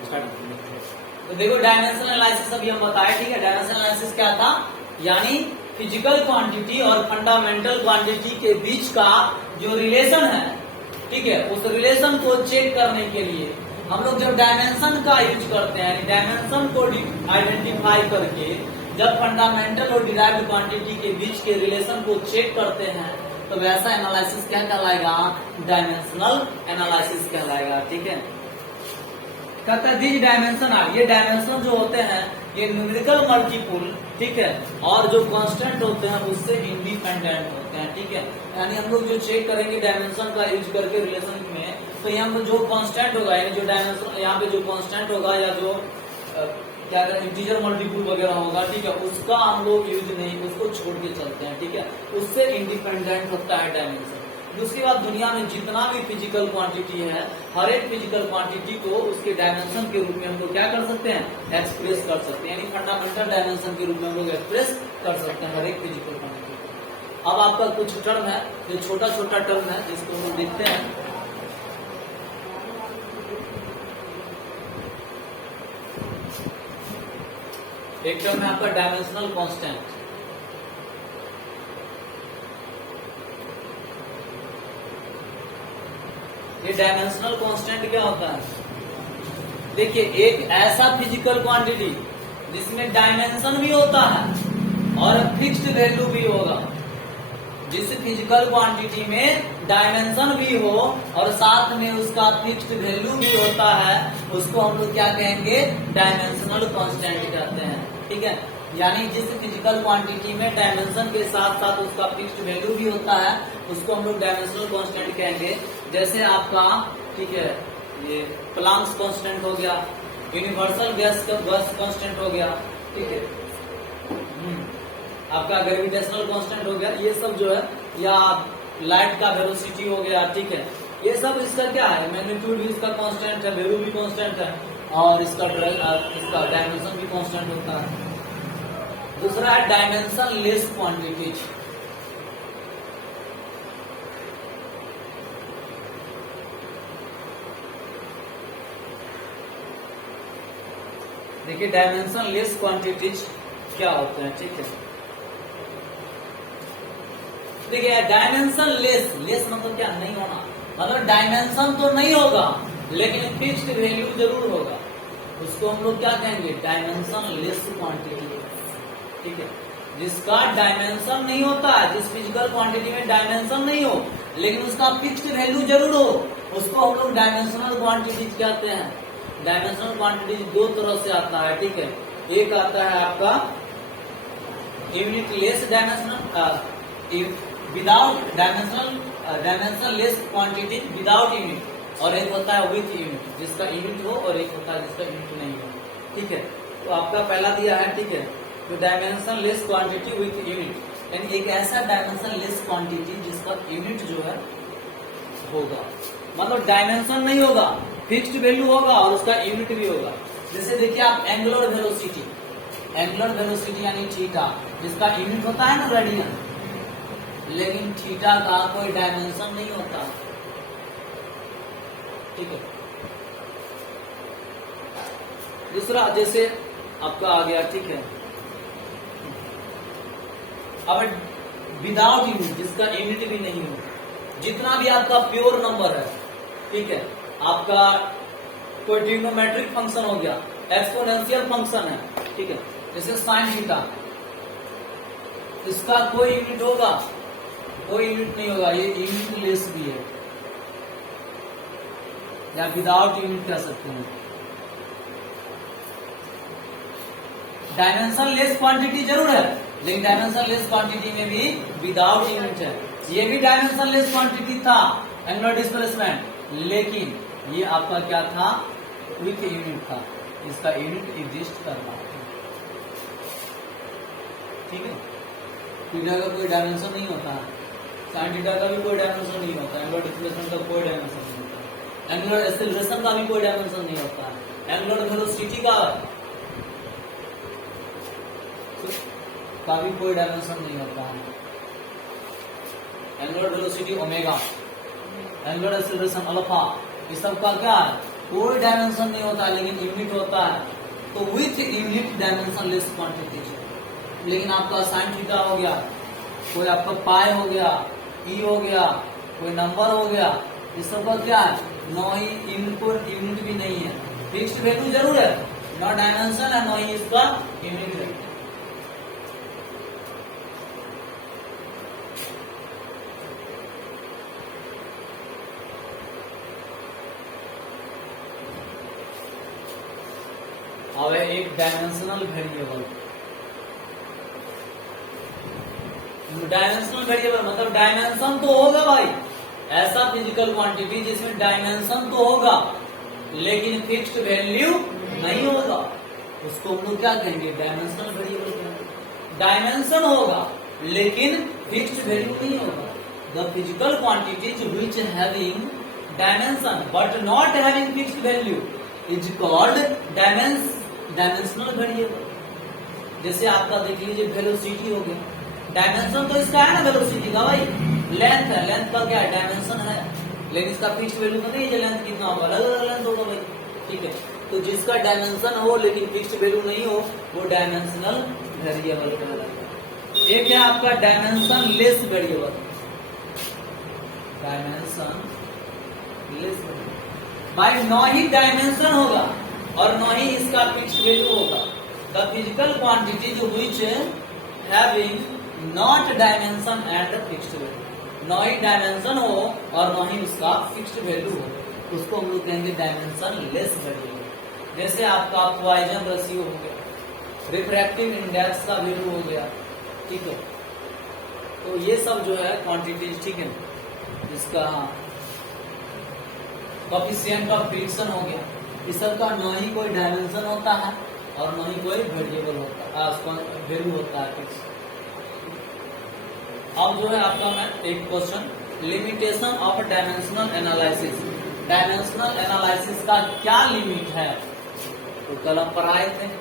तो देखो dimensional analysis अभी हम बताए, ठीक है। डायमेंशनल एनालिसिस क्या था, यानी फिजिकल क्वांटिटी और फंडामेंटल क्वांटिटी के बीच का जो रिलेशन है, ठीक है, उस रिलेशन को चेक करने के लिए हम लोग जब डायमेंशन का यूज करते हैं, डायमेंशन को आइडेंटिफाई करके जब फंडामेंटल और डिराइव्ड क्वांटिटी के बीच के रिलेशन को चेक करते हैं, तो वैसा एनालिसिस क्या कहलाएगा, डायमेंशनल एनालिसिस कहलाएगा, ठीक है। कहता है दीज डायमेंशन आर, ये डायमेंशन जो होते हैं ये न्यूमेरिकल मल्टीपुल, ठीक है, और जो कांस्टेंट होते हैं उससे इंडिपेंडेंट होते हैं, ठीक है। यानी हम लोग जो चेक करेंगे डायमेंशन का यूज करके रिलेशन में, तो यहाँ पे जो कांस्टेंट होगा, यानी जो डायमेंशन यहाँ पे जो कांस्टेंट होगा या जो क्या कहते हैं इंटीजर मल्टीपुल वगैरह होगा, ठीक है, उसका हम लोग यूज नहीं, उसको छोड़ के चलते हैं, ठीक है। उससे इंडिपेंडेंट होता है डायमेंशन। दूसरी बात, दुनिया में जितना भी फिजिकल क्वांटिटी है, हर एक फिजिकल क्वांटिटी को उसके डायमेंशन के रूप में हम लोग क्या कर सकते हैं, एक्सप्रेस कर सकते हैं, यानी फंडामेंटल डायमेंशन के रूप में हम लोग एक्सप्रेस कर सकते हैं हर एक फिजिकल क्वांटिटी को। अब आपका कुछ टर्म है जो छोटा छोटा टर्म है जिसको हम लोग देखते हैं। एक टर्म है आपका डायमेंशनल कांस्टेंट। ये डायमेंशनल कांस्टेंट क्या होता है, देखिए एक ऐसा फिजिकल क्वांटिटी जिसमें डायमेंशन भी होता है और फिक्स्ड वैल्यू भी होगा। जिस फिजिकल क्वांटिटी में डायमेंशन भी हो और साथ में उसका फिक्स्ड वैल्यू भी होता है, उसको हम लोग क्या कहेंगे, डायमेंशनल कांस्टेंट कहते हैं, ठीक है। यानी जिस फिजिकल क्वांटिटी में डायमेंशन के साथ साथ उसका फिक्स्ड वैल्यू भी होता है, उसको हम लोग डायमेंशनल कांस्टेंट कहेंगे। जैसे आपका, ठीक है, ये प्लांक्स कांस्टेंट हो गया, यूनिवर्सल गैस कांस्टेंट हो गया, ठीक है, आपका ग्रेविटेशनल कांस्टेंट हो गया, ये सब जो है, या लाइट का वेलोसिटी हो गया, ठीक है, ये सब इसका क्या है, मैग्नीट्यूड भी इसका कांस्टेंट है, वैल्यू भी कांस्टेंट है, और इसका डायमेंशन भी कांस्टेंट होता है। दूसरा है डायमेंशन लेस क्वांटिटीज। देखिए डायमेंशन लेस क्वांटिटीज क्या होते हैं, ठीक है। देखिए डायमेंशन लेस, लेस मतलब क्या, नहीं होना, मतलब डायमेंशन तो नहीं होगा लेकिन फिक्स्ड वैल्यू जरूर होगा, उसको हम लोग क्या कहेंगे, डायमेंशन लेस क्वांटिटी, ठीक है। जिसका डायमेंशन नहीं होता है, जिस फिजिकल क्वांटिटी में डायमेंशन नहीं हो लेकिन उसका फिक्स्ड वैल्यू जरूर हो, उसको हम लोग डायमेंशनल क्वांटिटीज कहते हैं। डायमेंशनल क्वांटिटीज दो तरह से आता है, ठीक है। एक आता है आपका unit less dimensional without dimension less quantity without unit, और एक होता है विथ यूनिट, जिसका यूनिट हो, और एक होता है जिसका यूनिट नहीं हो, ठीक है। तो आपका पहला दिया है, ठीक है, तो dimension less quantity with unit, यानी एक ऐसा डायमेंशन लेस क्वांटिटी जिसका यूनिट जो है होगा, मतलब डायमेंशन नहीं होगा, फिक्स्ड वैल्यू होगा और उसका यूनिट भी होगा। जैसे देखिए आप एंगुलर वेलोसिटी, एंगुलर वेलोसिटी यानी थीटा, जिसका यूनिट होता है ना रेडियन, लेकिन थीटा का कोई डायमेंशन नहीं होता, ठीक है। दूसरा जैसे आपका आ गया, ठीक है, अब विदाउट यूनिट, जिसका यूनिट भी नहीं हो, जितना भी आपका प्योर नंबर है, ठीक है, आपका कोई ट्रिग्नोमेट्रिक फंक्शन हो गया, एक्सपोनेंशियल फंक्शन है, ठीक है, जैसे साइन थीटा, इसका कोई यूनिट होगा, कोई यूनिट नहीं होगा, ये यूनिट लेस भी है, या विदाउट यूनिट कह सकते हैं। डायमेंशन लेस क्वांटिटी जरूर है, लेकिन डायमेंशन लेस क्वांटिटी में भी विदाउट यूनिट है। ये भी डायमेंशन लेस क्वांटिटी था, एंगुलर डिस्प्लेसमेंट, लेकिन ये आपका क्या था, विथ यूनिट था, इसका यूनिट एग्जिस्ट कर रहा है, ठीक है। थीटा का कोई डायमेंशन नहीं होता है, साइन थीटा का भी कोई डायमेंशन नहीं होता, एंगुलर डिस्प्लेसमेंट का कोई डायमेंशन नहीं होता, एंगुलर एक्सेलरेशन का भी कोई डायमेंशन नहीं होता है, एंगुलर वेलोसिटी का भी कोई डायमेंशन नहीं होता है, angular velocity omega, angular acceleration alpha, इस सब का क्या है, कोई डायमेंशन नहीं होता लेकिन यूनिट होता है, तो with unit dimension less quantities. लेकिन आपका साइन थीटा हो गया, कोई आपका पाई हो गया, ई हो गया, कोई नंबर हो गया, इस सब का क्या है, नो ही यूनिट भी नहीं है, फिक्स्ड वैल्यू जरूर है, ना डायमेंशन है, नो ही इसका यूनिट है। अब है एक डायमेंशनल वेरिएबल। डायमेंशनल वेरिएबल मतलब डायमेंशन तो होगा भाई, ऐसा फिजिकल क्वांटिटी जिसमें डायमेंशन तो होगा लेकिन फिक्स्ड वैल्यू नहीं होगा, उसको हम लोग क्या कहेंगे, डायमेंशनल वेरिएबल कहेंगे। डायमेंशन होगा लेकिन फिक्स्ड वैल्यू नहीं होगा। The physical quantities which having dimension but not having fixed value is called dimensional variable. जैसे आपका देख लीजिए वेलोसिटी हो गया, डायमेंशन तो इसका है ना वेलोसिटी का भाई, लेंथ है, लेंथ का क्या है, डायमेंशन है, लेकिन इसका फिक्स्ड वैल्यू तो नहीं है, लेंथ कितना होगा, अलग अलग लेंथ होगा भाई, ठीक है। तो जिसका डायमेंशन हो लेकिन फिक्स्ड वैल्यू नहीं हो वो डायमेंशनल वेरिएबल कहलाता है। एक है आपका dimensionless variable, dimensionless variable भाई, नो ही डायमेंशन होगा और नो ही इसका फिक्स्ड वैल्यू होगा। द फिजिकल क्वांटिटी जो which having not dimension and fixed value, नो ही डायमेंशन हो और नो ही उसका फिक्स्ड वैल्यू हो, उसको हम लोग कहेंगे डायमेंशन लेस वेरिएबल। जैसे आपका पॉइजन रेशियो हो गया, रिफ्रैक्टिव इंडेक्स का वैल्यू हो गया, ठीक है। तो ये सब जो है क्वांटिटीज, ठीक है, इसका कोएफिशिएंट ऑफ फ्रिक्शन हो गया, इस सब का न ही कोई डायमेंशन होता है और न ही कोई वेरिएबल होता है, वैल्यू होता है फिक्स। अब जो है आपका मैं एक question, limitation of dimensional analysis. Dimensional analysis का क्या लिमिट है, तो कल हम पढ़ाए थे।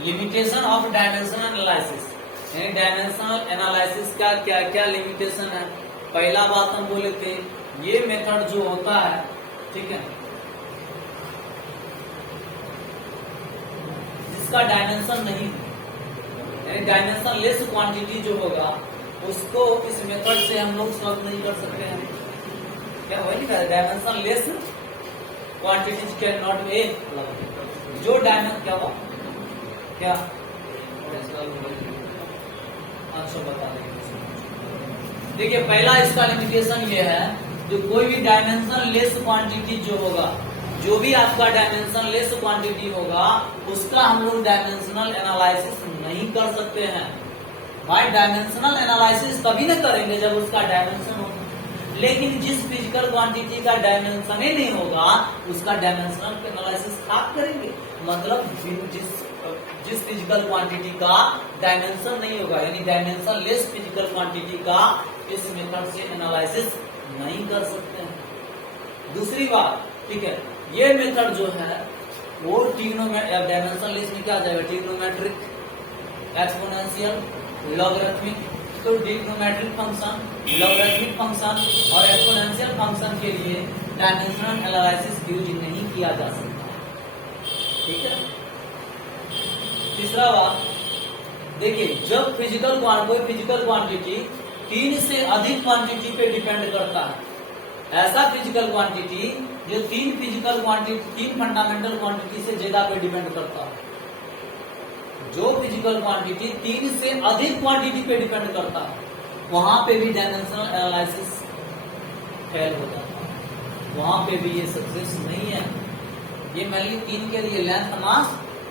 लिमिटेशन ऑफ डायमेंशनल एनालिसिस, यानी डायमेंशनल एनालिसिस का क्या क्या लिमिटेशन है। पहला बात हम बोले थे, ये मेथड जो होता है, ठीक है, जिसका डायमेंशन नहीं है, यानी डायमेंशन लेस क्वांटिटी जो होगा उसको इस मेथड से हम लोग सॉल्व नहीं कर सकते हैं। क्या वही लिखा है, dimension less quantities can not be, जो डायमेंशन क्या हुआ क्या, अच्छा बता देंगे। देखिए पहला इसका लिमिटेशन ये है, जो कोई भी डायमेंशन लेस क्वांटिटी जो होगा, जो भी आपका डायमेंशन लेस क्वांटिटी होगा उसका हम लोग डायमेंशनल एनालिसिस नहीं कर सकते हैं भाई। डायमेंशनल एनालिसिस तभी न करेंगे जब उसका डायमेंशन हो, लेकिन जिस फिजिकल क्वांटिटी का डायमेंशन ही नहीं होगा उसका डायमेंशनल एनालिसिस आप करेंगे। मतलब जिस फिजिकल क्वांटिटी का डायमेंशन नहीं होगा, यानी डायमेंशन लेस फिजिकल क्वांटिटी का इस मेथड से एनालिसिस नहीं कर सकते हैं। दूसरी बात, ठीक है, ये मेथड जो है वो डायमेंशन लेस में क्या आ जाएगा, ट्रिग्नोमेट्रिक, एक्सपोनेंशियल, लॉगरिथमिक। तो ट्रिग्नोमेट्रिक फंक्शन, लॉगरिथमिक फंक्शन और एक्सपोनेंशियल फंक्शन के लिए डायमेंशनल एनालिसिस यूज नहीं किया जा सकता, ठीक है। तीसरा बात, देखिए जब कोई फिजिकल क्वांटिटी 3 से अधिक क्वांटिटी पे डिपेंड करता है, ऐसा फिजिकल क्वांटिटी जो 3 फंडामेंटल क्वांटिटी से ज्यादा पे डिपेंड करता है, जो फिजिकल क्वांटिटी 3 से अधिक क्वांटिटी पे डिपेंड करता है, वहां पे भी डायमेंशनल एनालिसिस फेल हो जाता है, वहां पे भी ये सक्सेस नहीं है। ये मेनली 3 के लिए लेंथ, मास,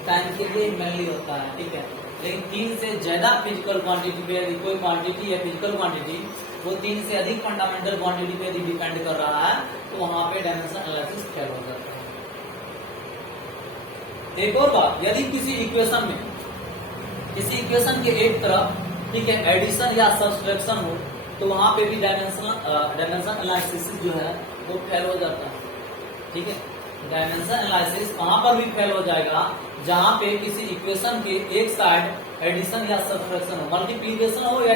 टाइम के लिए मेनली होता है, ठीक है। लेकिन 3 से ज्यादा फिजिकल क्वांटिटी पे यदि कोई क्वांटिटी है, फिजिकल क्वांटिटी वो 3 से अधिक फंडामेंटल क्वांटिटी पे डिपेंड कर रहा है, तो वहां पे डायमेंशन एनालिसिस फेल हो जाता है। एक और बात, यदि किसी इक्वेशन के एक तरफ, ठीक है, एडिशन या सब्सट्रैक्शन हो, तो वहां पे भी डायमेंशन एनालिसिस जो है वो फेल हो जाता है। ठीक है, डायमेंशन एनालिसिस वहां पर भी फेल हो जाएगा जहां पे किसी इक्वेशन के एक साइड एडिशन या सब्ट्रैक्शन हो, मल्टीप्लिकेशन हो या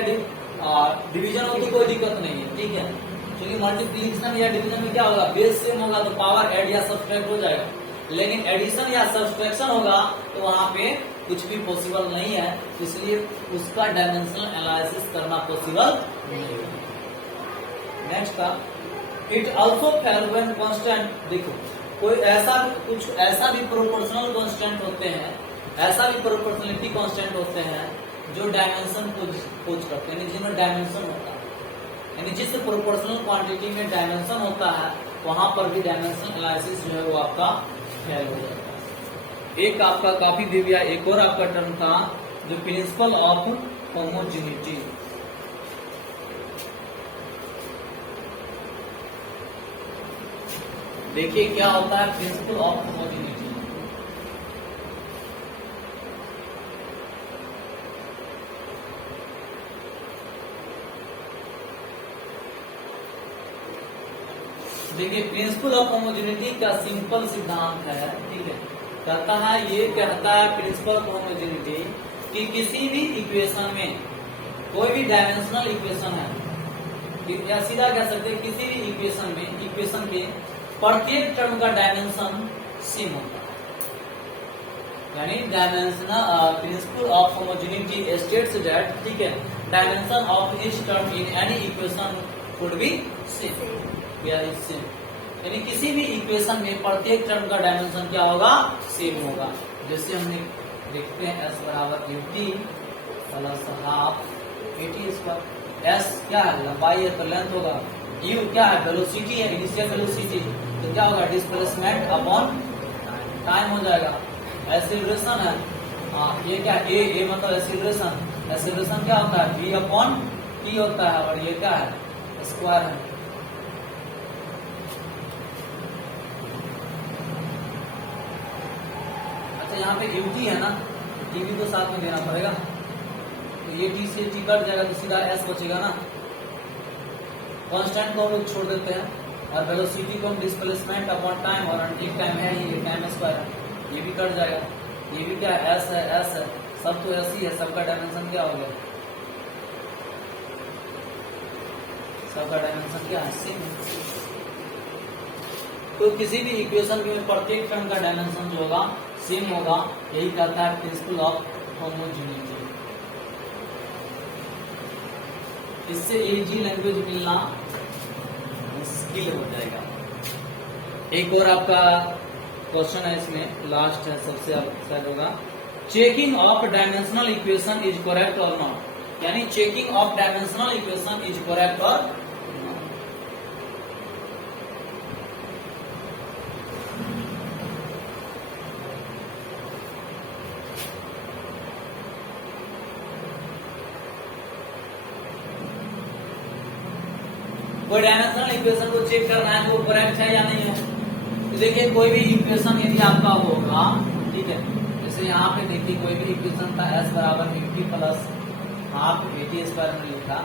डिवीजन हो तो कोई दिक्कत नहीं है। ठीक है, क्योंकि मल्टीप्लिकेशन या डिवीजन में क्या होगा, बेस सेम होगा तो पावर ऐड या सब्ट्रैक्ट हो जाएगा, लेकिन एडिशन या सब्ट्रैक्शन होगा तो वहां पे कुछ भी पॉसिबल नहीं है, इसलिए उसका डायमेंशनल एनालिसिस करना पॉसिबल नहीं है। नेक्स्ट का it also fail when constant, देखो कोई कुछ ऐसा भी प्रोपोर्शनल कांस्टेंट होते हैं, ऐसा भी प्रोपोर्शनलिटी कांस्टेंट होते हैं जो डायमेंशन को खोज करते हैं, जिनमें डायमेंशन होता है, यानी जिस प्रोपोर्शनल क्वांटिटी में डायमेंशन होता है वहां पर भी डायमेंशनल एनालिसिस जो है वो आपका फेल हो जाता है। एक आपका काफी दे दिया, एक और आपका टर्म था जो प्रिंसिपल ऑफ होमोजेनिटी। देखिए क्या होता है प्रिंसिपल ऑफ होमोजेनिटी। देखिए प्रिंसिपल ऑफ होमोजेनिटी का सिंपल सिद्धांत है। ठीक है, कहता है, ये कहता है प्रिंसिपल ऑफ होमोजेनिटी कि किसी भी इक्वेशन में, कोई भी डायमेंशनल इक्वेशन है या सीधा कह सकते हैं किसी भी इक्वेशन में, इक्वेशन के प्रत्येक टर्म का डायमेंशन सेम होता है, यानी dimensional principle of homogeneity states that, ठीक है, dimension of each term in any equation would be same, यानी किसी भी इक्वेशन में प्रत्येक टर्म का डायमेंशन क्या होगा, सेम होगा। जैसे हमने देखते हैं s बराबर ut plus half at²। s क्या है, लंबाई है तो लेंथ होगा, u क्या है, वेलोसिटी है, इनिशियल वेलोसिटी, तो क्या होगा, डिस्प्लेसमेंट अपॉन टाइम हो जाएगा। एक्सीलरेशन है, ये क्या है, a मतलब एक्सीलरेशन, एक्सीलरेशन क्या होता है, v अपॉन t होता है, और ये क्या है, स्क्वायर है। यहाँ पे ut है ना, tv को साथ में देना पड़ेगा, तो ये t से t कट जाएगा तो सीधा s बचेगा ना। कांस्टेंट को हम लोग छोड़ देते हैं, और वेलोसिटी को हम डिस्प्लेसमेंट अपॉन टाइम, और अंटिल टाइम है ये टाइम स्क्वायर है, ये भी कट जाएगा। ये भी क्या है, s है, सब तो s ही है, सबका डायमेंशन क्या हो गया, सबका डायमेंशन क्या है, सेम। तो किसी भी इक्वेशन में प्रत्येक टर्म का डायमेंशन जो होगा सेम होगा, यही कहता है प्रिंसिपल ऑफ होमोजेनिटी। इससे इजी लैंग्वेज मिलना मुश्किल हो जाएगा। एक और आपका क्वेश्चन है इसमें, लास्ट है, सबसे शायद होगा, checking of dimensional equation is correct और नॉट, यानी checking of dimensional equation is correct और कोई डायमेंशनल इक्वेशन को चेक करना है तो वो करेक्ट है या नहीं है। तो देखिए कोई भी इक्वेशन यदि आपका होगा, ठीक है, जैसे यहाँ पे देखिए कोई भी इक्वेशन था s बराबर ut प्लस हाफ at² में लिखा,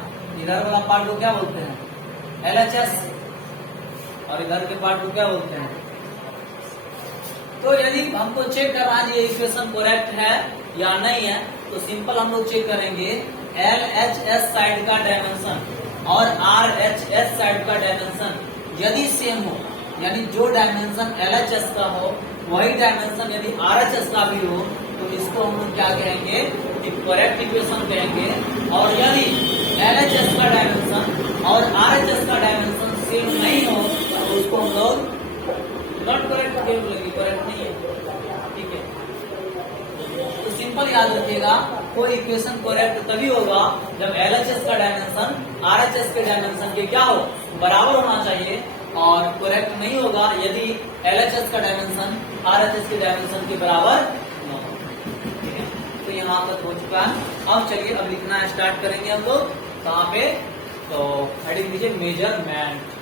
इधर वाला पार्ट को क्या बोलते हैं, LHS, और इधर के पार्ट को क्या बोलते हैं। तो यदि हमको चेक करना है ये इक्वेशन करेक्ट है या नहीं है, तो सिंपल हम लोग चेक करेंगे LHS साइड का डायमेंशन और RHS साइड का डायमेंशन यदि सेम हो, यानी जो डायमेंशन LHS का हो वही डायमेंशन यदि RHS का भी हो, तो इसको हम लोग क्या कहेंगे, करेक्ट इक्वेशन कहेंगे। और यदि LHS का डायमेंशन और RHS का डायमेंशन सेम नहीं हो तो उसको हम लोग नॉट करेक्ट कहेंगे, करेक्ट नहीं है। ठीक है, तो सिंपल याद रखिएगा, कोई इक्वेशन करेक्ट तभी होगा जब LHS का डायमेंशन RHS के डायमेंशन के क्या हो, बराबर होना चाहिए, और करेक्ट नहीं होगा यदि LHS का डायमेंशन RHS के डायमेंशन के बराबर न हो। ठीक है, तो यहाँ तक हो चुका है। अब चलिए अब लिखना स्टार्ट करेंगे हम लोग, कहाँ पे, तो हेडिंग दीजिए मेजरमेंट।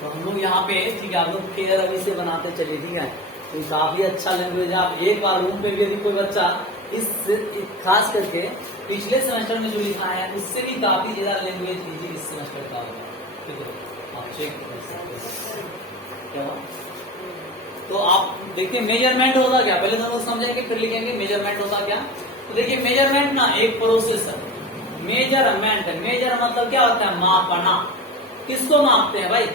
तो हम लोग यहाँ पे ठीक है, आप लोग पेयर अभी से बनाते चलिए, ठीक है। तो काफी अच्छा लैंग्वेज है। आप एक बार रूम पे भी यदि कोई बच्चा इस खास करके पिछले सेमेस्टर में जो लिखा है उससे भी काफी ज्यादा लैंग्वेज इजी इस सेमेस्टर का होगा, ठीक है। आप चेक कर सकते हैं क्या हुआ। तो आप देखिए मेजरमेंट होता क्या, पहले तो हम लोग समझेंगे फिर लिखेंगे मेजरमेंट होता क्या। तो देखिए मेजरमेंट ना एक प्रोसेस है। मेजरमेंट, मेजर मतलब क्या होता है, मापना। किसको मापते हैं भाई,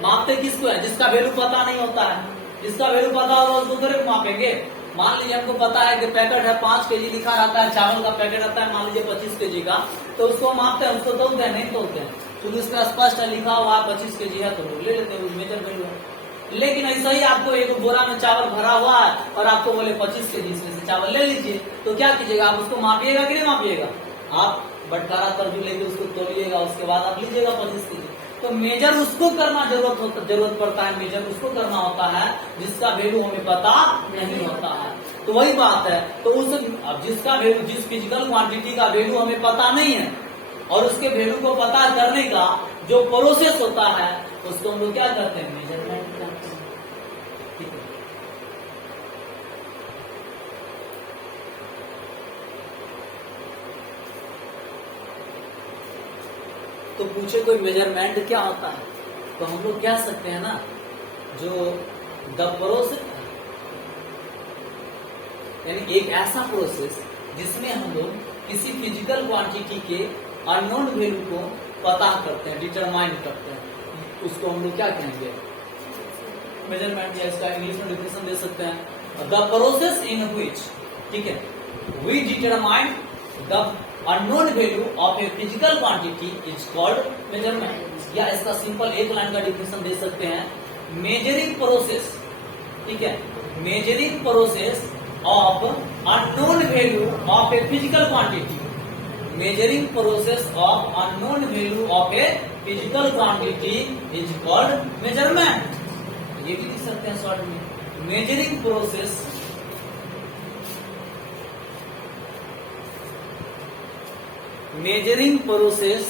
मापते किसको है, जिसका वैल्यू पता नहीं होता है। जिसका वैल्यू पता होगा उसको थोड़े मापेंगे। मान लीजिए हमको पता है कि पैकेट है 5 केजी लिखा रहता है, चावल का पैकेट रहता है मान लीजिए 25 केजी का, तो उसको मापते हैं, उसको तोलते हैं, नहीं तोलते हैं, क्योंकि उसका स्पष्ट लिखा हुआ 25 केजी है तो लोग ले लेते हैं, मेजर वैल्यू है। लेकिन ऐसा ही आपको एक बोरा में चावल भरा हुआ है और आपको बोले 25 केजी इसमें से चावल ले लीजिए, तो क्या कीजिएगा, आप उसको मापिएगा कि नहीं मापिएगा, आप बटकारा तरजू लेके उसको तोलिएगा, उसके बाद आप लीजिएगा 25 केजी। तो मेजर उसको करना जरूरत पड़ता है, मेजर उसको करना होता है जिसका वैल्यू हमें पता नहीं होता है। तो वही बात है, तो उस अब जिसका वैल्यू, जिस फिजिकल क्वांटिटी का वैल्यू हमें पता नहीं है और उसके वैल्यू को पता करने का जो प्रोसेस होता है उसको हम लोग क्या करते हैं, मेजरमेंट करते हैं, ठीक है। तो पूछे कोई मेजरमेंट क्या होता है, तो हम लोग कह सकते हैं ना, जो द प्रोसेस यानी एक ऐसा प्रोसेस जिसमें हम लोग किसी फिजिकल क्वांटिटी के अननोन वैल्यू को पता करते हैं, डिटरमाइन करते हैं, उसको हम लोग क्या कहेंगे, मेजरमेंट। या इसका इंग्लिश में डिफिनेशन दे सकते हैं, द प्रोसेस इन व्हिच, ठीक है, we determine the unknown value of a physical quantity is called measurement. या इसका सिंपल एक लाइन का डिफिनेशन दे सकते हैं, मेजरिंग प्रोसेस, ठीक है, measuring process of unknown value of a physical quantity, measuring process of unknown value of a physical quantity is called measurement. ये भी लिख सकते हैं शॉर्ट में, measuring process measuring process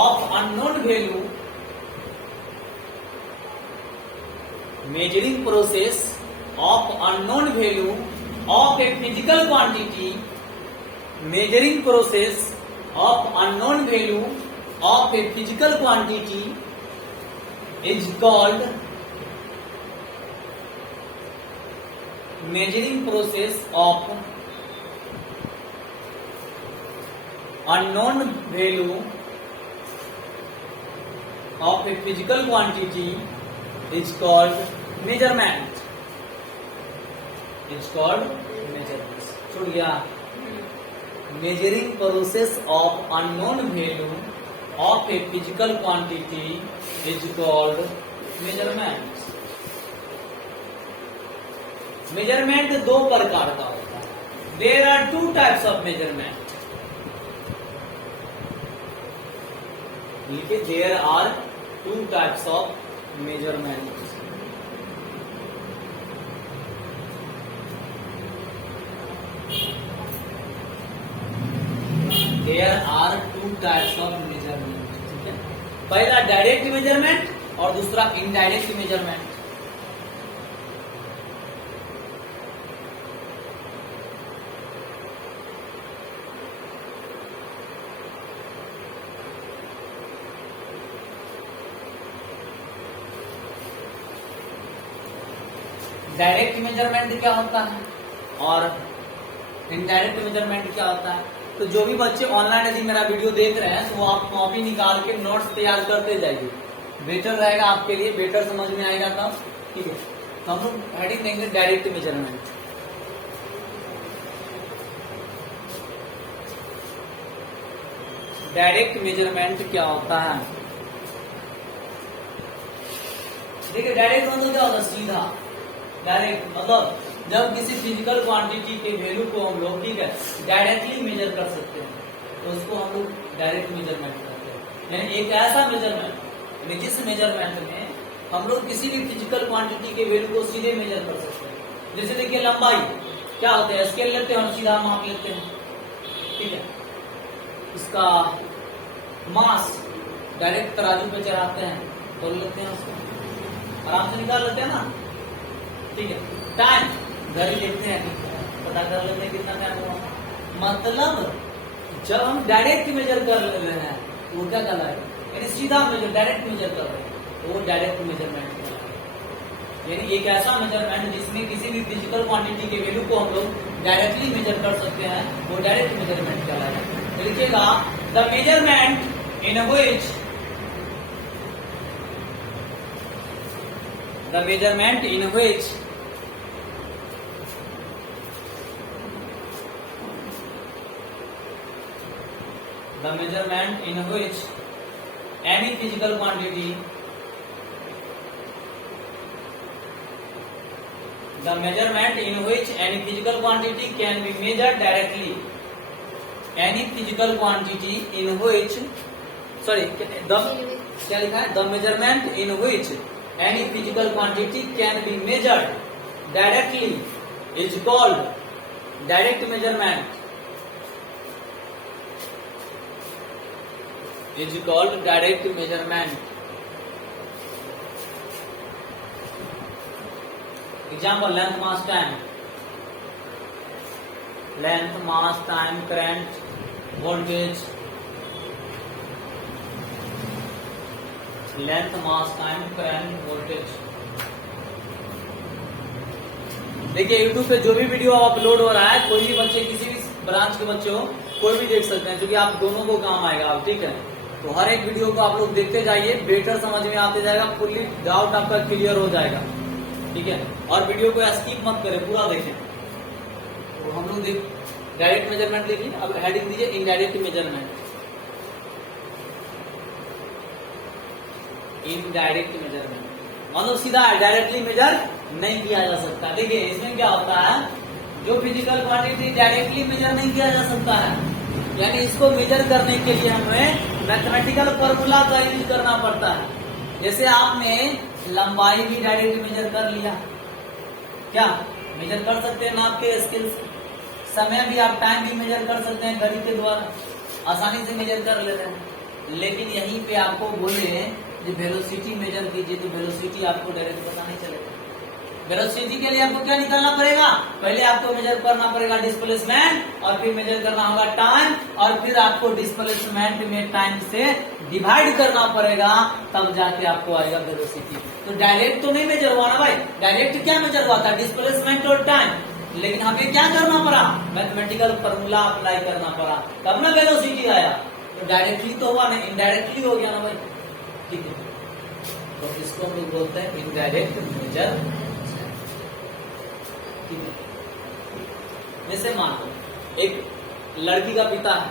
of unknown value, measuring process of unknown value of a physical quantity, measuring process of unknown value of a physical quantity is called measuring process of unknown value of a physical quantity is called measurement. It's called measurement. छूट गया, measuring process of unknown value of a physical quantity is called measurement. Measurement दो प्रकार का होता है. There are two types of measurement. There are two types of measurement. There are two types of measurement. ठीक है, पहला direct measurement और दूसरा इनडायरेक्ट मेजरमेंट. डायरेक्ट मेजरमेंट क्या होता है और इनडायरेक्ट मेजरमेंट क्या होता है. तो जो भी बच्चे ऑनलाइन यदि मेरा वीडियो देख रहे हैं तो वो आप कॉपी निकाल के नोट्स तैयार करते जाइए, बेटर रहेगा आपके लिए, बेटर समझ में आएगा तब. ठीक है, तो हम लोग हेडिंग देंगे डायरेक्ट मेजरमेंट. डायरेक्ट मेजरमेंट क्या होता है. देखिए डायरेक्ट मतलब क्या होता है, सीधा. डायरेक्ट मतलब जब किसी फिजिकल क्वांटिटी के वैल्यू को हम लोग, ठीक है, डायरेक्टली मेजर कर सकते हैं तो उसको हम लोग डायरेक्ट मेजरमेंट करते हैं. यानी एक ऐसा मेजरमेंट जिस मेजरमेंट में हम लोग किसी भी फिजिकल क्वांटिटी के वैल्यू को सीधे मेजर कर सकते हैं. जैसे देखिए लंबाई क्या होता है, स्केल लेते हैं और सीधा माप लेते हैं, ठीक है। इसका मास डायरेक्ट तराजू पे चढ़ाते हैं, तोल लेते हैं, उसको आराम से निकाल लेते हैं ना, ठीक है। टाइम घड़ी देखते हैं, पता कर लेते हैं कितना टाइम हुआ। मतलब जब हम डायरेक्ट मेजर कर रहे हैं वो क्या कहलाएगा, यानी सीधा मेजर, डायरेक्ट मेजर कर रहे हैं तो वो डायरेक्ट मेजरमेंट कहलाएगा। यानी एक ऐसा मेजरमेंट जिसमें किसी भी फिजिकल क्वांटिटी के वैल्यू को हम लोग डायरेक्टली मेजर कर सकते हैं, वो डायरेक्ट मेजरमेंट कहलाएगा। तो लिखिएगा the measurement in which the measurement in which any physical quantity the measurement in which any physical quantity can be measured directly, any physical quantity in which the क्या लिखा है, the measurement in which any physical quantity can be measured directly is called direct measurement, is called direct measurement. Example, length, mass, time. Length, mass, time, current, voltage. Length, mass, time, current, voltage. देखिए YouTube पे जो भी video upload हो रहा है, कोई भी बच्चे, किसी भी ब्रांच के बच्चे हो, कोई भी देख सकते हैं, क्योंकि आप दोनों को काम आएगा, ठीक है। तो हर एक वीडियो को आप लोग देखते जाइए, बेटर समझ में आते जाएगा, फुल्ली डाउट आपका क्लियर हो जाएगा, ठीक है। और वीडियो को स्किप मत करें, पूरा देखें। तो हम लोग डायरेक्ट मेजरमेंट देखिए, अब हेडिंग दीजिए इनडायरेक्ट मेजरमेंट। इनडायरेक्ट मेजरमेंट मतलब सीधा डायरेक्टली मेजर नहीं किया जा सकता। देखिए इसमें क्या होता है, जो फिजिकल क्वांटिटी डायरेक्टली मेजर नहीं किया जा सकता है, यानी इसको मेजर करने के लिए हमें मैथमेटिकल फॉर्मूला का यूज करना पड़ता है। जैसे आपने लंबाई भी डायरेक्ट मेजर कर लिया, क्या मेजर कर सकते हैं नाप के स्केल से। समय भी आप टाइम भी मेजर कर सकते हैं घड़ी के द्वारा, आसानी से मेजर कर लेते हैं। लेकिन यहीं पे आपको बोले वेलोसिटी मेजर कीजिए, तो वेलोसिटी आपको डायरेक्ट पता नहीं चलेगा। वेलोसिटी के लिए आपको क्या निकालना पड़ेगा, पहले आपको मेजर करना पड़ेगा डिस्प्लेसमेंट, और फिर मेजर करना होगा टाइम, और फिर आपको डिस्प्लेसमेंट में टाइम से डिवाइड करना पड़ेगा, तब जाके आपको आएगा वेलोसिटी। तो डायरेक्ट तो नहीं मेजर हुआ ना भाई, डायरेक्ट क्या मेजर हुआ था, डिस्प्लेसमेंट और टाइम। लेकिन हमें क्या करना पड़ा, मैथमेटिकल फॉर्मूला अप्लाई करना पड़ा, तब ना वेलोसिटी आया। तो डायरेक्टली तो हुआ नहीं, इनडायरेक्टली हो गया ना भाई, ठीक है। तो इसको हम लोग बोलते हैं इनडायरेक्ट मेजर, ठीक है। जैसे मान लो एक लड़की का पिता है,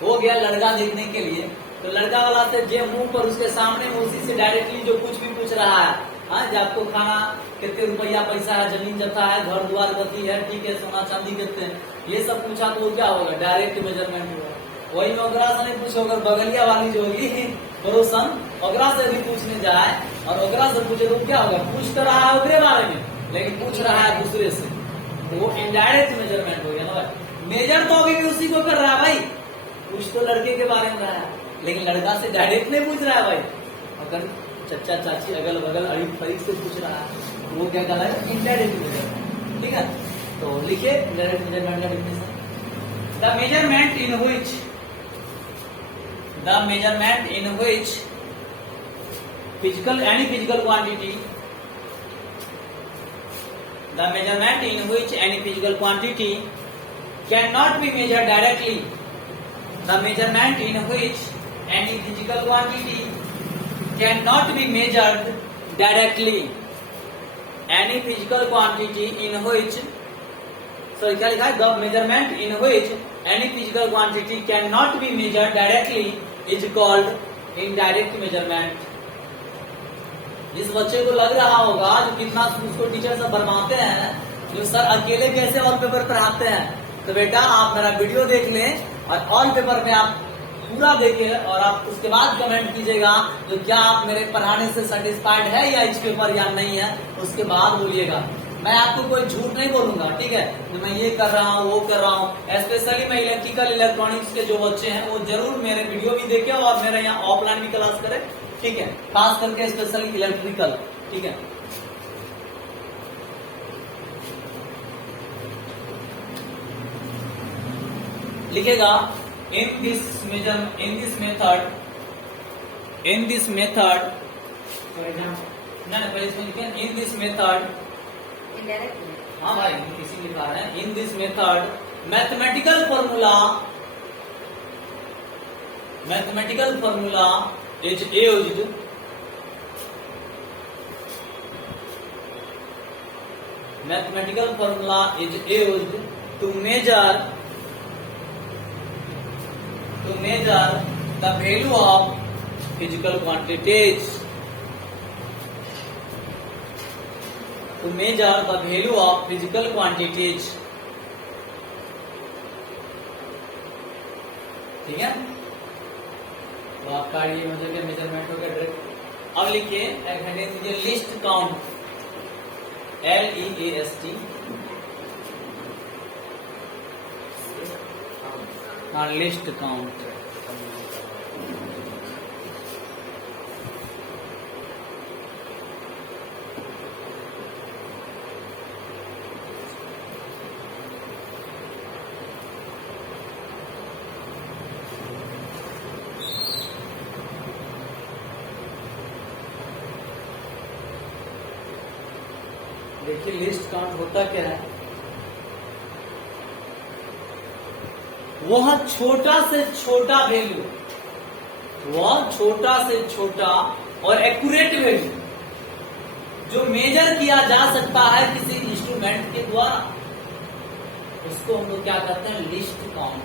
हो गया लड़का देखने के लिए, तो लड़का वाला से जे मुंह पर उसके सामने में उसी से डायरेक्टली जो कुछ भी पूछ रहा है, हाँ, जब आपको खाना कितने रुपया पैसा है, जमीन जता है, घर द्वार गति है, ठीक है, सोना चांदी कितने, ये सब पूछा तो क्या होगा, डायरेक्ट मेजरमेंट होगा। वही में ओकरा से नहीं पूछो, अगर बगलिया वाली जो होगी पड़ोसन, ओकरा से भी पूछने जाए और ओकरा से पूछे तो क्या होगा, पूछ तो रहा है ओकरे बारे में, लेकिन पूछ रहा है दूसरे से, तो वो इनडायरेक्ट मेजरमेंट हो गया ना भाई। मेजर तो अभी भी उसी को कर रहा है भाई, पूछ तो लड़के के बारे में रहा है, लेकिन लड़का से डायरेक्ट नहीं पूछ रहा है भाई। अगर चचा चाची अगल बगल अड़ीक फरीक से पूछ रहा है, तो वो क्या कहलाएगा, इनडायरेक्ट मेजरमेंट, ठीक है। तो लिखिए इनडायरेक्ट मेजरमेंट का definition, the measurement in which any physical quantity cannot be measured directly, the measurement in which any physical quantity cannot be measured directly, any physical quantity in which, sorry क्या लिखा है, the measurement in which any physical quantity cannot be measured directly is called indirect measurement। जिस बच्चे को लग रहा होगा जो कितना उसको टीचर सब भरमाते हैं, जो सर अकेले कैसे ऑल पेपर पढ़ाते हैं, तो बेटा आप मेरा वीडियो देख लें और ऑल पेपर में आप पूरा देखें और आप उसके बाद कमेंट कीजिएगा तो क्या आप मेरे पढ़ाने से सेटिस्फाइड है या इस पेपर या नहीं है, उसके बाद बोलिएगा। मैं आपको कोई झूठ नहीं बोलूंगा, ठीक है। तो मैं ये कर रहा हूँ, वो कर रहा हूँ। स्पेशली मैं इलेक्ट्रिकल इलेक्ट्रॉनिक्स के जो बच्चे हैं वो जरूर मेरे वीडियो भी देखें और मेरे यहाँ ऑफलाइन भी क्लास करें, ठीक है। खास करके स्पेशली इलेक्ट्रिकल, ठीक है। लिखेगा इन दिस मेथड पहले इसमें लिखे इन दिस मेथड, हाँ भाई किसी लिखा है in this method mathematical formula is used to measure the value of physical quantities, to measure the value of physical quantities, ठीक है। तो आपका ये मतलब क्या मेजरमेंट हो गया डायरेक्ट। अब लिखिए एक हेडिंग दीजिए लिस्ट काउंट, LEAST, हाँ लिस्ट काउंट। देखिए लिस्ट काउंट होता क्या है, वह छोटा से छोटा वैल्यू, वह छोटा से छोटा और एक्यूरेट वैल्यू जो मेजर किया जा सकता है किसी इंस्ट्रूमेंट के द्वारा, उसको हम लोग क्या कहते हैं लिस्ट काउंट,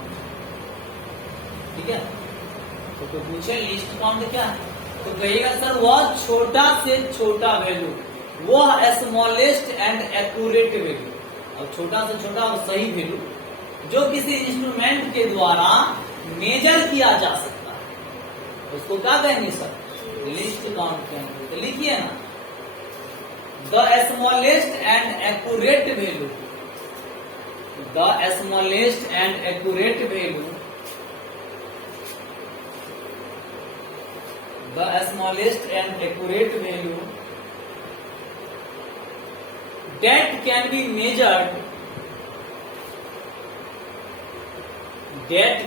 ठीक है। तो पूछे लिस्ट काउंट क्या है, तो कहिएगा सर वह छोटा से छोटा वैल्यू, वह स्मॉलेस्ट एंड एक्यूरेट वैल्यू, और छोटा से छोटा और सही वैल्यू जो किसी इंस्ट्रूमेंट के द्वारा मेजर किया जा सकता है, उसको क्या कहेंगे सर लिस्ट काउंट कहेंगे। तो लिखिए ना the smallest and accurate value, the smallest and accurate value, the smallest and accurate value that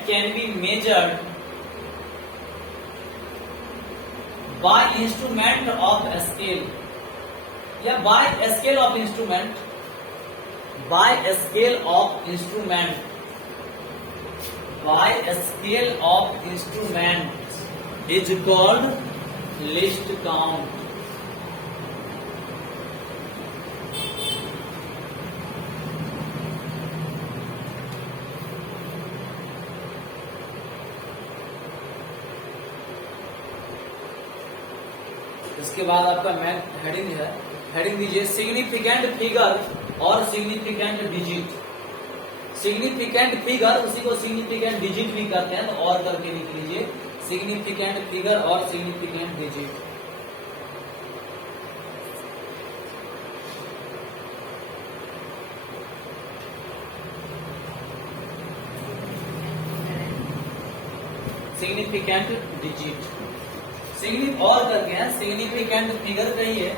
can be measured by instrument of scale, या by scale of instrument, by scale of instrument is called list count। इसके बाद आपका math heading है, heading दीजिए significant figure और significant digit. Significant figure उसी को significant digit भी कहते हैं, तो और करके लिख लीजिए सिग्निफिकेंट फिगर और सिग्निफिकेंट डिजिट। सिग्निफिकेंट डिजिट, और करके है सिग्निफिकेंट फिगर कहिए,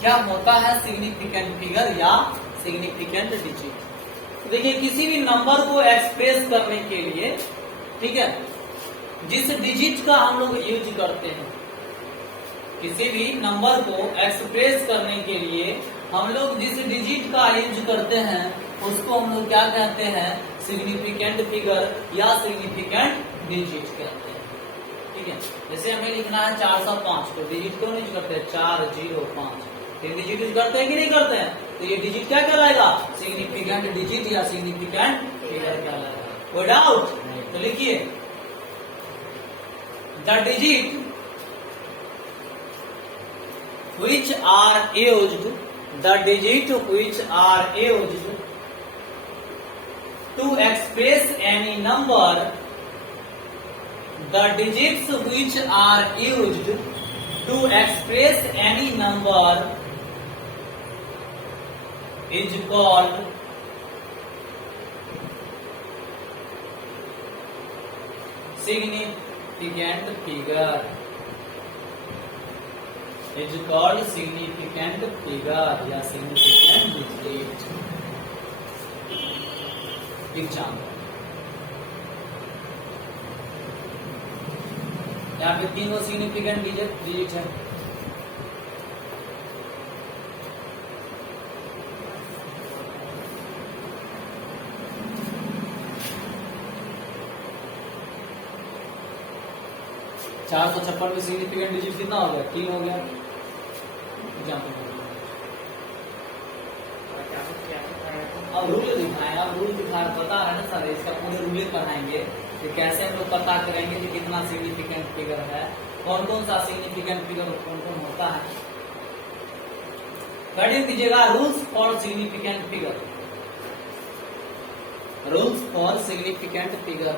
क्या होता है सिग्निफिकेंट फिगर या सिग्निफिकेंट डिजिट। देखिए किसी भी नंबर को एक्सप्रेस करने के लिए, ठीक है, जिस डिजिट का हम लोग यूज करते हैं, किसी भी नंबर को एक्सप्रेस करने के लिए हम लोग जिस डिजिट का यूज करते हैं उसको हम लोग क्या कहते हैं सिग्निफिकेंट फिगर या सिग्निफिकेंट डिजिट कहते हैं, ठीक है। जैसे हमें लिखना है 405, तो डिजिट क्यों यूज करते हैं 405, ये डिजिट यूज करते हैं कि नहीं करते हैं, तो ये डिजिट क्या कहलाएगा सिग्निफिकेंट डिजिट या सिग्निफिकेंट फिगर कहलाएगा। कोई डाउट? तो लिखिए the digit which are used, the digit which are used to express any number the digits which are used to express any number is called significant figure. Is called significant figure या significant digit. Example यहाँ पे तीनों significant digit है। चार सौ छप्पन में significant digit कितना हो गया? 3 हो गया। एग्जाम्पल अब रूल दिखाएं, अब रूल दिखा पता है ना सर, इसका पूरे रूल पढ़ाएंगे कि कैसे हम लोग पता करेंगे कि कितना सिग्निफिकेंट फिगर है, कौन कौन सा सिग्निफिकेंट फिगर कौन कौन होता है। पढ़ दीजिएगा rules for significant figure. Rules for significant figure.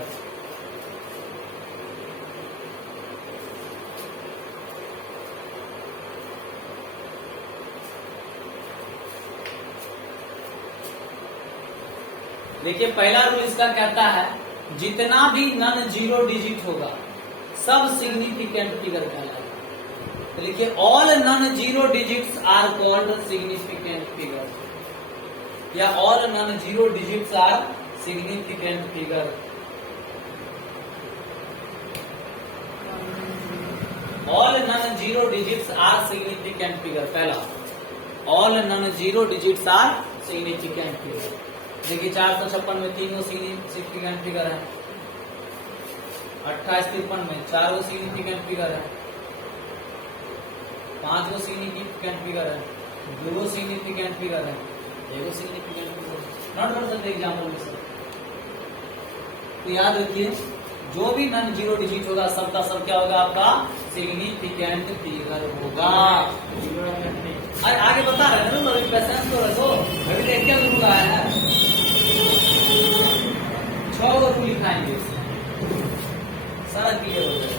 देखिए पहला रूल इसका कहता है जितना भी नॉन जीरो डिजिट होगा सब सिग्निफिकेंट फिगर कहलाएगा। तो लिखिए all non zero digits are called significant figure या all non zero digits are significant figure. All non zero digits are significant figure. पहला all non zero digits are significant figure. देखिए 456 में तीनों significant figure है, 2853 में 4 significant figure है, 5 significant figure है, 2 significant figure है, 1 सिग्निफिकेंट फिगर। नोट कर सकते एग्जाम्पल में सर। तो याद रखिए जो भी नॉन जीरो डिजिट होगा सबका सब क्या होगा? आपका सिग्निफिकेंट फिगर होगा। अरे आगे बता रहे हैं ना, अभी पेशेंस तो रखो, अभी देख क्या रूल आया है। 6 रूल लिखाएंगे सारा क्लियर हो जाएगा।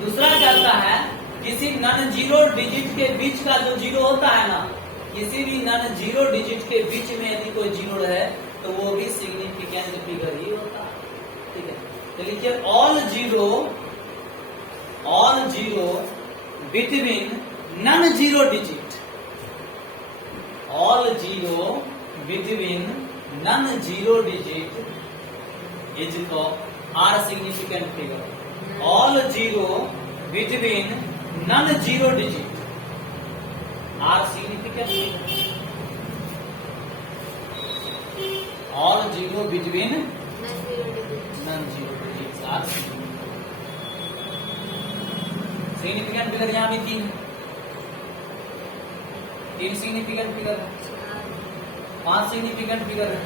दूसरा कहता है किसी नॉन जीरो डिजिट के बीच का जो जीरो होता है ना, किसी भी नॉन जीरो डिजिट के बीच में यदि कोई जीरो है तो वो भी सिग्निफिकेंट फिगर ही होता है। ठीक है, तो लिखिए all zero between non zero digit, all zero between non zero digit is are significant figure. All zero between non zero digit are significant figure. All zero between non zero digit are significant figure. यहाँ भी 3 significant figure है, 5 significant figure है।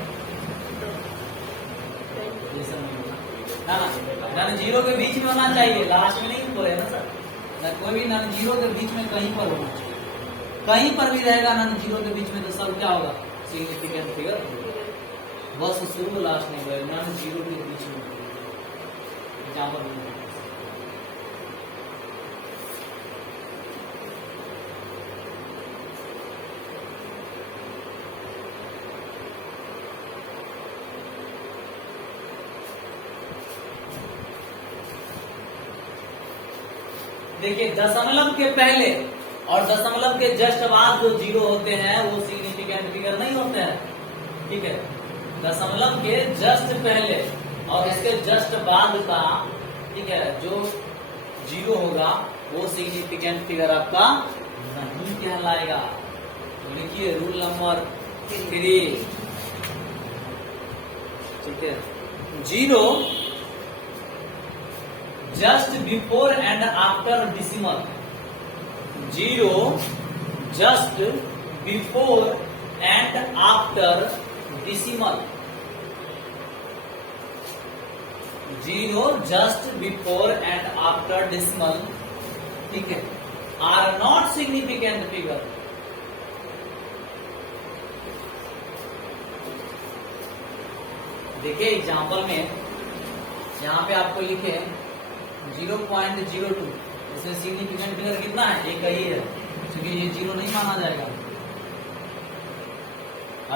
ना zero के बीच में होना चाहिए, last में नहीं बोले ना सर। ना कोई भी नॉन जीरो के बीच में कहीं पर होना चाहिए, कहीं पर भी रहेगा नॉन जीरो के बीच में तो सब क्या होगा? Significant figure. बस शुरू लास्ट नहीं बोले, नॉन जीरो के बीच में। एग्जाम्पल देखिए दशमलव के पहले और दशमलव के जस्ट बाद जो जीरो होते हैं वो सिग्निफिकेंट फिगर नहीं होते हैं। ठीक है, दशमलव के जस्ट पहले और इसके जस्ट बाद का, ठीक है, जो जीरो होगा वो सिग्निफिकेंट फिगर आपका नहीं कहलाएगा। तो लिखिए रूल नंबर 3। ठीक है, zero just before and after decimal, zero just before and after decimal, zero just before and after decimal, ठीक है, are not significant figure, देखिए एग्जाम्पल में यहाँ पे आपको लिखे 0.02, इसमें सिग्निफिकेंट फिगर कितना है? एक ही है, क्योंकि ये 0 नहीं माना जाएगा।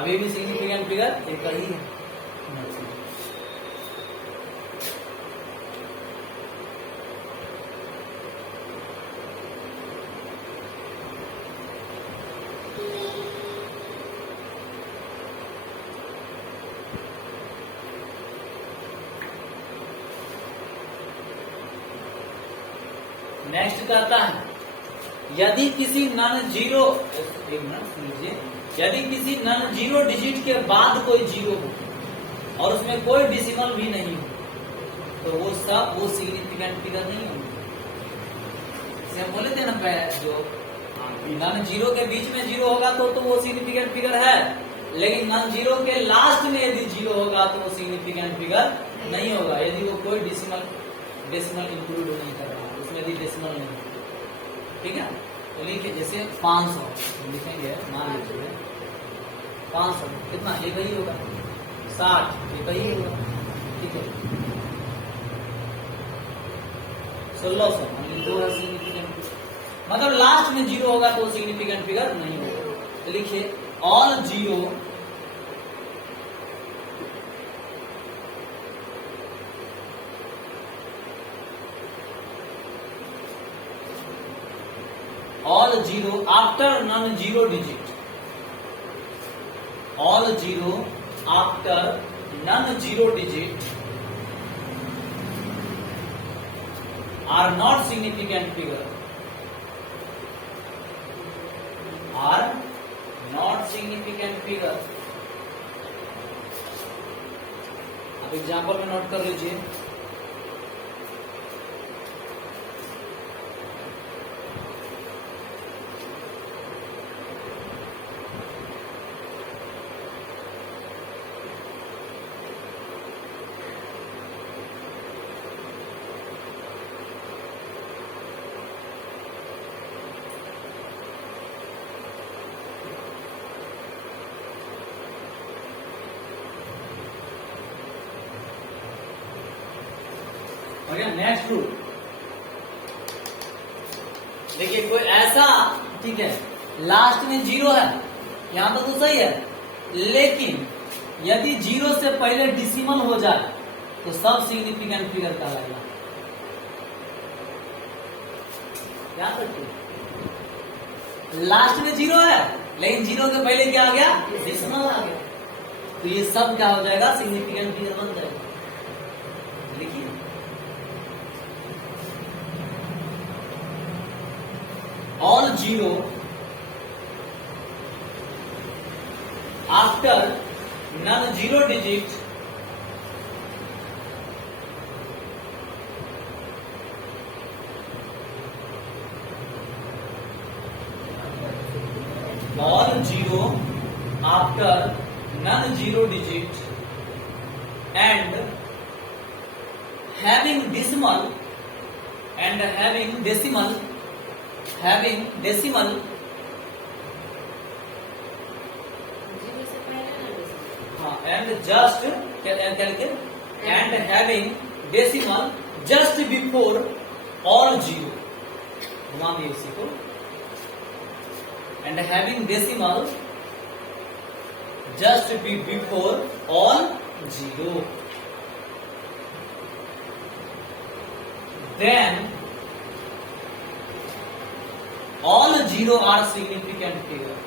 अभी भी सिग्निफिकेंट फिगर एक ही है। नेक्स्ट कहता है यदि किसी नॉन जीरो, एक मिनट लीजिए, यदि किसी नॉन जीरो डिजिट के बाद कोई जीरो हो और उसमें कोई डिसिमल भी नहीं हो तो वो सब वो सिग्निफिकेंट फिगर नहीं होंगे। हम बोले थे ना जो नॉन जीरो के बीच में जीरो होगा तो वो सिग्निफिकेंट फिगर है, लेकिन नॉन जीरो के लास्ट में यदि जीरो होगा तो वो सिग्निफिकेंट फिगर नहीं होगा, यदि वो कोई डेसिमल इंक्लूड नहीं कर रहा, उसमें यदि डेसिमल नहीं। ठीक है, तो लिखिए जैसे 500 लिखेंगे, मान लीजिए 500 कितना? एक ही होगा। 60 एक ही होगा। ठीक है, 1600 दो है सिग्निफिकेंट, मतलब लास्ट में जीरो होगा तो सिग्निफिकेंट फिगर नहीं होगा। तो लिखिए all zero all zero after non-zero digit, all zero after non-zero digit are not significant figure, are not significant figure। अब एग्जाम्पल में नोट कर लीजिए, नेक्स्ट रूल देखिए, कोई ऐसा, ठीक है, लास्ट में जीरो है, यहां पर तो सही है, लेकिन यदि जीरो से पहले डिसिमल हो जाए तो सब सिग्निफिकेंट फिगर कहलाएगा। याद रखिए, लास्ट में जीरो है लेकिन जीरो के पहले क्या आ गया? डिसिमल आ गया, तो ये सब क्या हो जाएगा? सिग्निफिकेंट फिगर बन जाएगा। लिखिए all zero after non-zero digit all zero after non-zero digit and having decimal and just and having decimal just before all zero, घुमा दिए इसी को, and having decimal just before all zero, then all zero are significant figure,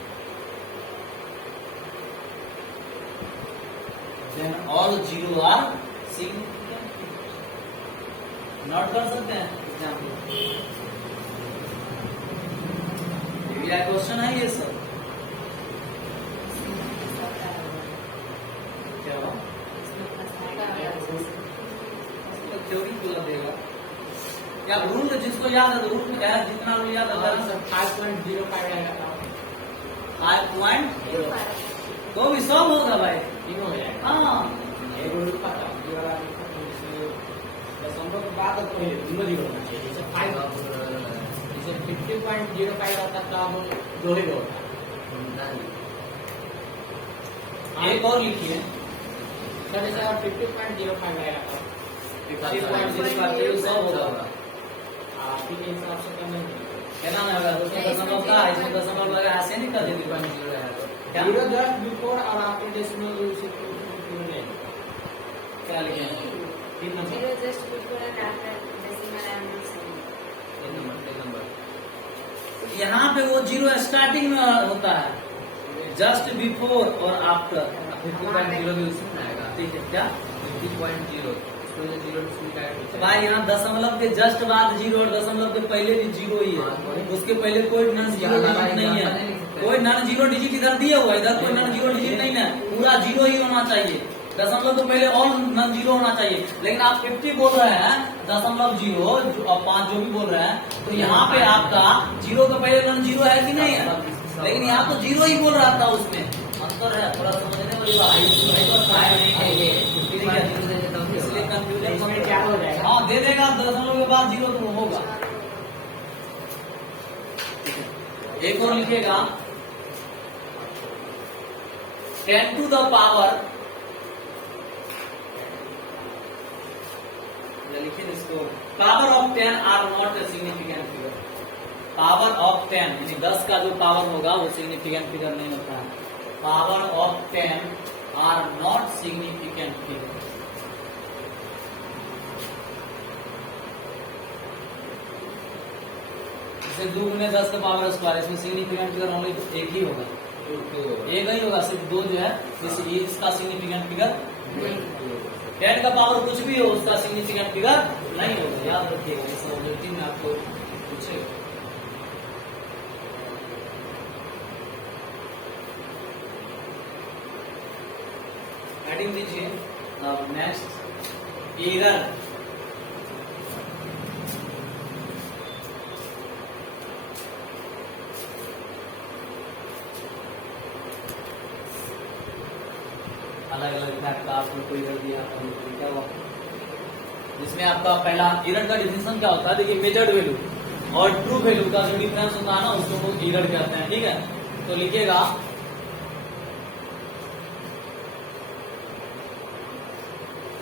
then all zero are significant figure। Note कर सकते हैं example, ये question है ये सब। क्या हुआ? थ्योरी पूरा देगा क्या? रूल जिसको याद है, रूल में है, जितना रूल याद है 5.05 आएगा। 5.05 तो भी सब होगा भाई, तीनों हो जाएगा। हाँ, एक रूल पता दशमलव के बाद तो जीरो जीरो होना चाहिए। जैसे 5 जैसे 50.05 होता तो अब 2 ही होता। एक और लिखिए सर जैसे आप 50.05 आएगा तो 50.05 होगा आपके हिसाब से कम नहीं कहना ना होगा उसमें दशमलव का इसमें दशमलव लगा ऐसे नहीं कर देती 0.0 है तो क्या जीरो जस्ट बिफोर और आफ्टर डेसिमल यूज क्या लिखे हैं 3 number Zero just before and after decimal and decimal. 3 number यहाँ पे वो जीरो स्टार्टिंग में होता है जस्ट बिफोर और आफ्टर 50.0 भी उसमें आएगा। ठीक है क्या 50.0 इसको जो 0 डिस्प्ले का तो भाई यहाँ दशमलव के जस्ट बाद जीरो और दशमलव के पहले भी जीरो ही है उसके पहले कोई नन जीरो डिजिट नहीं है कोई नन जीरो डिजिट इधर दिया हुआ है इधर कोई नन जीरो डिजिट नहीं है पूरा जीरो ही होना चाहिए दशमलव के पहले और नन जीरो होना चाहिए लेकिन आप 50 बोल रहे हैं दशमलव जीरो और 5 जो भी बोल रहे हैं तो यहाँ पे आपका जीरो के पहले नन जीरो है कि नहीं है लेकिन यहाँ तो जीरो ही बोल रहा था उसमें अंतर है थोड़ा समझने वाली बात इसलिए कंफ्यूजन इसमें क्या हो जाएगा हाँ दे देगा दशमलव के बाद जीरो तो होगा एक और लिखेगा 10 to the power लिखिए इसको power of 10 are not a significant figure power of 10 यानी 10 का जो पावर होगा वो सिग्निफिकेंट फिगर नहीं होता है power of 10 are not significant figure जैसे 2 गुने 10 का पावर स्क्वायर इसमें सिग्निफिकेंट फिगर ओनली एक ही होगा एक ही होगा सिर्फ 2 जो है जैसे इसका सिग्निफिकेंट फिगर 10 का पावर कुछ भी हो उसका सिग्निफिकेंट फिगर नहीं होगा याद रखिएगा इस ऑब्जेक्टिव में आपको पूछेगा हेडिंग दीजिए नेक्स्ट एरर अलग अलग फैक्ट का आपने कोई कर दिया क्या हुआ जिसमें आपका पहला एरर का डिफिनेशन क्या होता है देखिए मेजर्ड वैल्यू और ट्रू वैल्यू का जो डिफरेंस होता है ना उसको हम एरर कहते हैं ठीक है तो लिखिएगा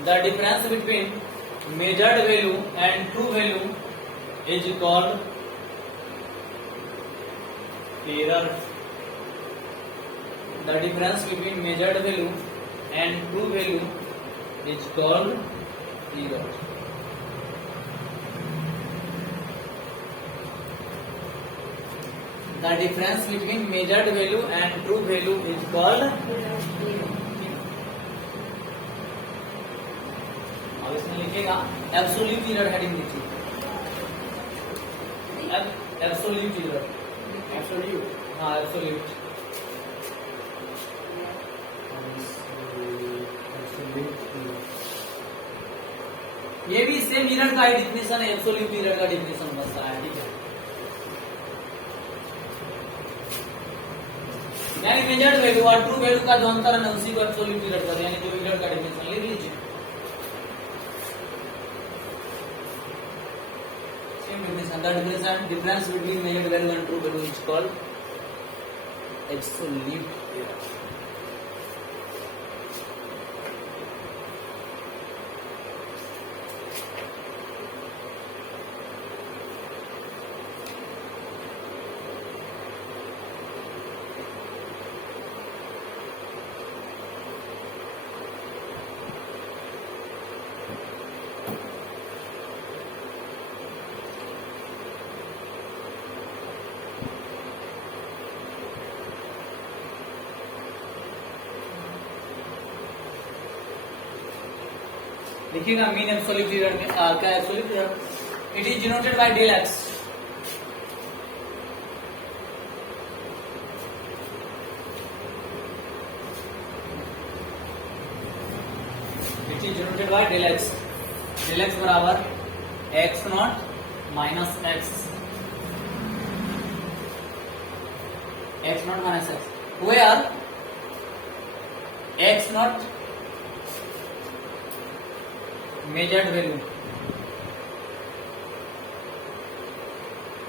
the difference between measured value and true value is called error the difference between measured value and true value is called error. The difference between measured value and true value is called अब इसमें लिखेगा absolute error heading दीजिए absolute error absolute हाँ absolute ये भी same error का definition है absolute error का डिफिनेशन बनता है ठीक है यानी मेजर्ड वैल्यू और ट्रू वैल्यू का जो अंतर है उसी को एब्सोल्यूट एरर कहते हैं यानी जो एरर का डिफिनेशन लिख लीजिए same definition the difference between measured value and true value is called absolute error देखिएगा मीन एब्सोल्यूट एरर में क्या absolute error it is denoted by del X it is denoted by del X बराबर X naught minus X where X naught measured value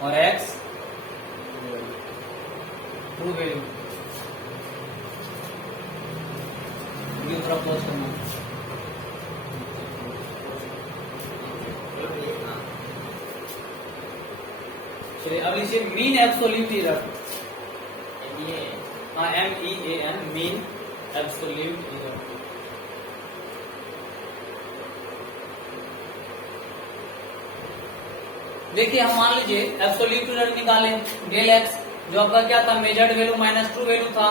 और x true value ये थोड़ा close करना चलिए अब लीजिए मीन एब्सोल्यूट एरर। ये हाँ MEAN मीन एब्सोल्यूट एरर। देखिए हम मान लीजिए एब्सोल्यूट एरर निकाले डेल एक्स, जो आपका क्या था measured value minus true value था।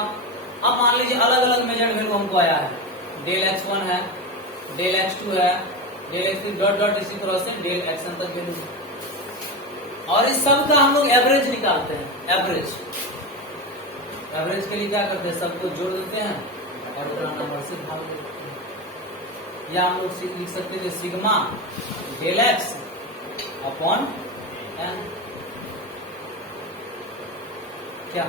अब मान लीजिए अलग अलग मेजर्ड वैल्यू हमको आया है, डेल x1 है, डेल x2 है, डेल x3 डॉट डॉट इसी तरह से डेल xn तक वैल्यू, और इस सब का हम लोग एवरेज निकालते हैं। एवरेज के लिए क्या करते हैं, सबको जोड़ देते हैं और उतना नंबर से भाग देते हैं। या हम लोग लिख सकते हैं sigma del x upon n. क्या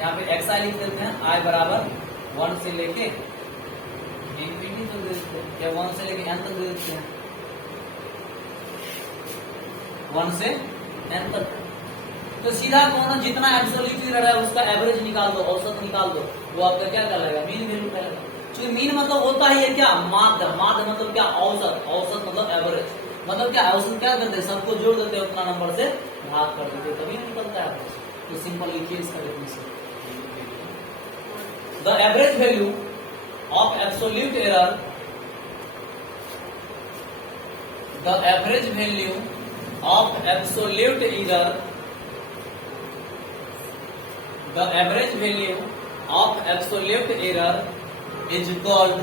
यहाँ पे एक्स आई लिख देते हैं, आई बराबर 1 से लेके इंफिनिटी तक दे देते हैं, या 1 से लेके n तक दे देते हैं, 1 से n तक। तो सीधा कौन जितना एब्सोल्यूट एरर है उसका एवरेज निकाल दो, औसत निकाल दो, वो आपका क्या कहलाएगा, मीन वैल्यू कहलाएगा। तो मीन मतलब होता ही है क्या, माध्य। माध्य मतलब क्या, औसत। औसत मतलब एवरेज, मतलब क्या औसत क्या करते हैं, सबको जोड़ देते हैं, उतना नंबर से भाग कर देते हैं, तभी निकलता है एवरेज। तो सिंपल लिखिए इसका definition, the average value of absolute error, the average value of absolute error, the average value of absolute error is called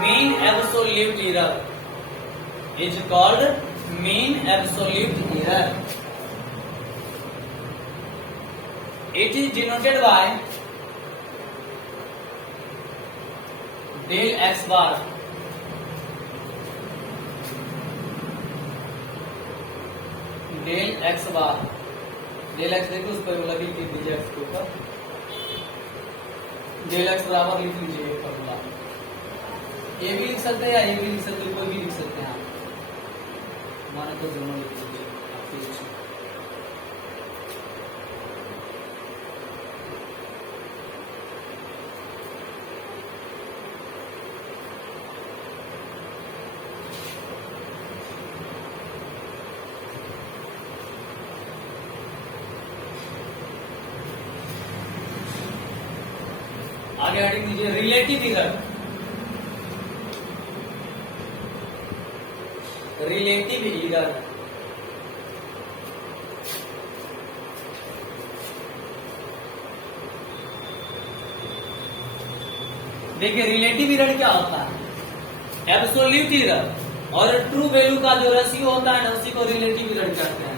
mean absolute error, is called mean absolute error. It is denoted by del x bar, del x bar. Del x देखो उस पर लगी लिख दीजिए x के ऊपर, del X बराबर लिख लीजिए फॉर्मूला। ये भी लिख सकते हैं या ये भी लिख सकते हैं, कोई भी लिख सकते हैं आप, माने तो दोनों लिख लीजिए आपकी इच्छा। आगे हेडिंग दीजिए रिलेटिव एरर। रिलेटिव एरर देखिए रिलेटिव एरर क्या होता है, एब्सोल्यूट एरर और ट्रू वैल्यू का जो रेशियो होता है ना उसी को रिलेटिव एरर कहते हैं।